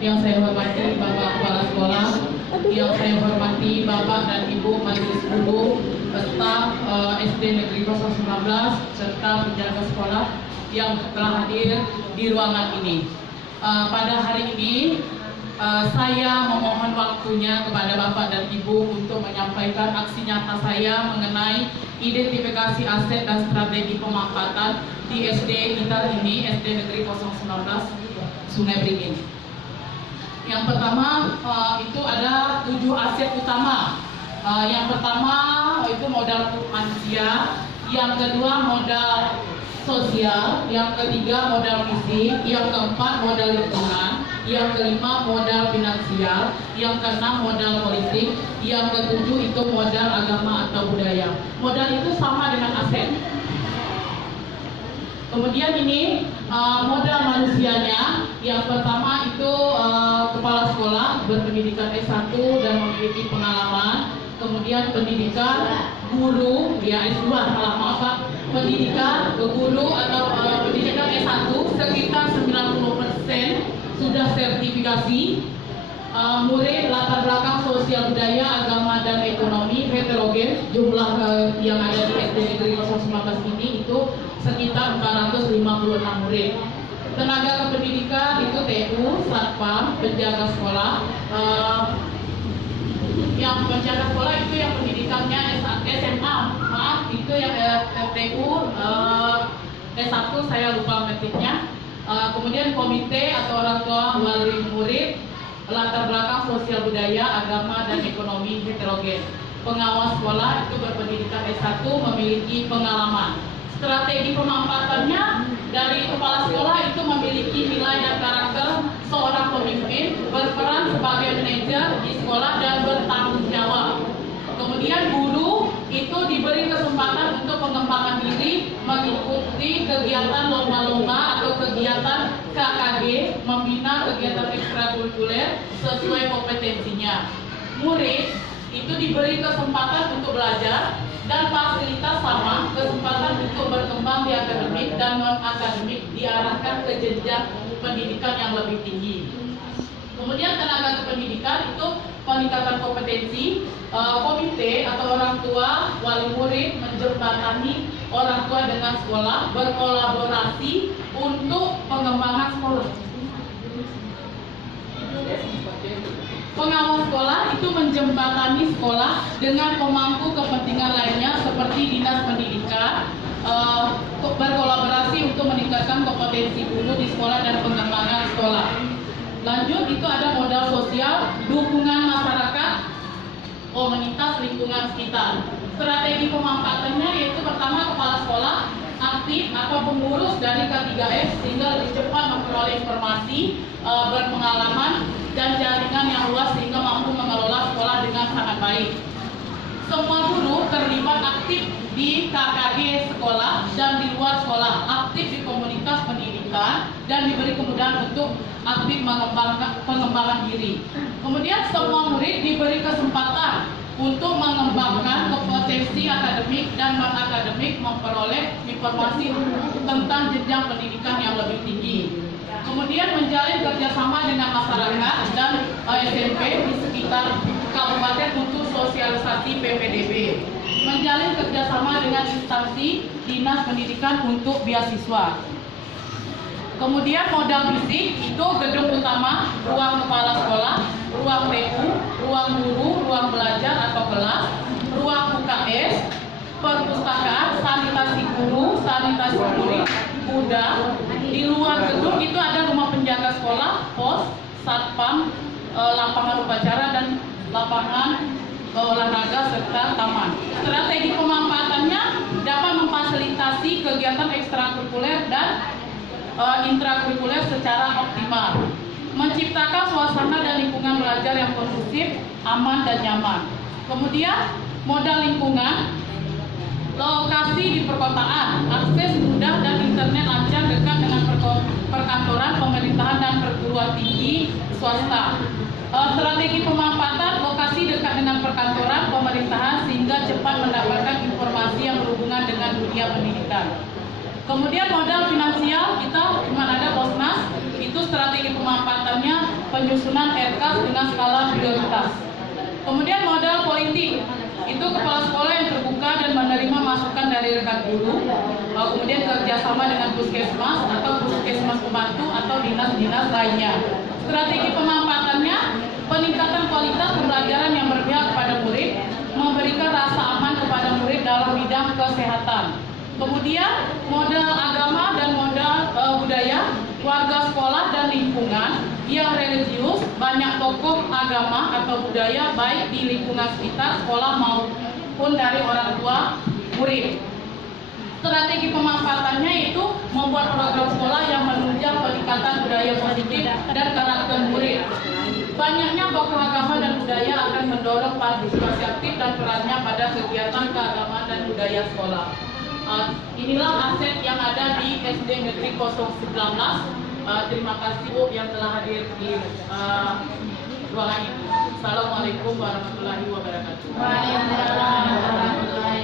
Yang saya hormati Bapak Kepala Sekolah, yang saya hormati Bapak dan Ibu Majelis Guru, staf SD Negeri 019 serta penjaga sekolah yang telah hadir di ruangan ini. Pada hari ini saya memohon waktunya kepada Bapak dan Ibu untuk menyampaikan aksi nyata saya mengenai identifikasi aset dan strategi pemanfaatan di SD kita ini, SD Negeri 019 Sungai Beringin. Yang pertama itu ada 7 aset utama. Yang pertama itu modal manusia, yang kedua modal sosial, yang ketiga modal fisik, yang keempat modal lingkungan, yang kelima modal finansial, yang keenam modal politik, yang ketujuh itu modal agama atau budaya. Modal itu sama dengan aset. Kemudian ini modal manusianya, yang pertama itu kepala sekolah berpendidikan S1 dan memiliki pengalaman. Kemudian pendidikan guru, ya S2, maaf Pak, pendidikan guru atau pendidikan S1 sekitar 90% sudah sertifikasi. Murid latar belakang sosial budaya, agama dan ekonomi heterogen. Jumlah yang ada di SD Negeri 019 ini itu sekitar 456 murid. Tenaga kependidikan itu TU, Satpam, penjaga sekolah. Yang penjaga sekolah itu yang pendidikannya SMA, maaf itu yang TU S1 saya lupa metiknya. Kemudian komite atau orang tua wali murid, latar belakang sosial budaya, agama dan ekonomi heterogen. Pengawas sekolah itu berpendidikan S1, memiliki pengalaman. Strategi pemanfaatannya dari kepala sekolah itu memiliki nilai dan karakter seorang pemimpin, berperan sebagai manajer di sekolah dan bertanggung jawab. Kemudian guru itu diberi kesempatan untuk pengembangan diri, mengikuti kegiatan lomba-lomba atau kegiatan KKG, membina kegiatan ekstrakurikuler sesuai kompetensinya. Murid itu diberi kesempatan untuk belajar dan fasilitas sama, kesempatan untuk berkembang di akademik dan non-akademik, diarahkan ke jenjang pendidikan yang lebih tinggi. Kemudian tenaga kependidikan itu peningkatan kompetensi, komite atau orang tua wali murid menjembatani orang tua dengan sekolah, berkolaborasi untuk pengembangan sekolah. Pengawas sekolah itu menjembatani sekolah dengan pemangku kepentingan lainnya seperti dinas pendidikan, berkolaborasi untuk meningkatkan kompetensi guru di sekolah dan pengembangan sekolah. Lanjut itu ada modal sosial, dukungan masyarakat, komunitas lingkungan sekitar. Strategi pemanfaatannya yaitu pertama kepala sekolah aktif atau pengurus dari K3S sehingga lebih cepat memperoleh informasi, berpengalaman dan jaringan yang luas sehingga mampu mengelola sekolah dengan sangat baik. Semua guru terlibat aktif di KKG sekolah dan di luar sekolah, aktif di komunitas pendidikan dan diberi kemudahan untuk aktif pengembangan diri. Kemudian semua murid diberi kesempatan untuk mengembangkan kompetensi akademik dan non-akademik, memperoleh informasi tentang jenjang pendidikan yang lebih tinggi. Kemudian menjalin kerjasama dengan masyarakat dan SMP di sekitar kabupaten untuk sosialisasi PPDB. Menjalin kerjasama dengan instansi dinas pendidikan untuk beasiswa. Kemudian modal fisik itu gedung utama, ruang kepala sekolah, ruang TU, ruang guru, ruang belajar atau kelas, ruang UKS, perpustakaan, sanitasi guru, sanitasi murid, gudang. Di luar gedung itu ada rumah penjaga sekolah, pos, satpam, lapangan upacara dan lapangan olahraga serta taman. Strategi pemanfaatannya dapat memfasilitasi kegiatan ekstrakurikuler dan intrakurikuler secara optimal, menciptakan suasana dan lingkungan belajar yang kondusif, aman dan nyaman. Kemudian modal lingkungan, lokasi di perkotaan, akses mudah dan internet lancar dekat dengan perkantoran, pemerintahan dan perguruan tinggi swasta. Strategi pemanfaatan, lokasi dekat dengan perkantoran, pemerintahan sehingga cepat mendapatkan informasi yang berhubungan dengan dunia pendidikan. Kemudian modal finansial kita cuma ada penyusunan RK dengan skala prioritas. Kemudian modal politik, itu kepala sekolah yang terbuka dan menerima masukan dari rekan guru, kemudian kerjasama dengan puskesmas atau puskesmas pembantu atau dinas-dinas lainnya. Strategi pemanfaatannya, peningkatan kualitas pembelajaran yang berpihak kepada murid, memberikan rasa aman kepada murid dalam bidang kesehatan. Kemudian modal agama dan modal budaya, warga sekolah dan lingkungan yang religius, banyak tokoh agama atau budaya baik di lingkungan sekitar sekolah maupun dari orang tua murid. Strategi pemanfaatannya itu membuat program sekolah yang menunjang peningkatan budaya positif dan karakter murid. Banyaknya tokoh agama dan budaya akan mendorong partisipasi aktif dan perannya pada kegiatan keagamaan dan budaya sekolah. Inilah aset yang ada di SD Negeri 019. Terima kasih Bu yang telah hadir di ruangan ini. Assalamualaikum warahmatullahi wabarakatuh.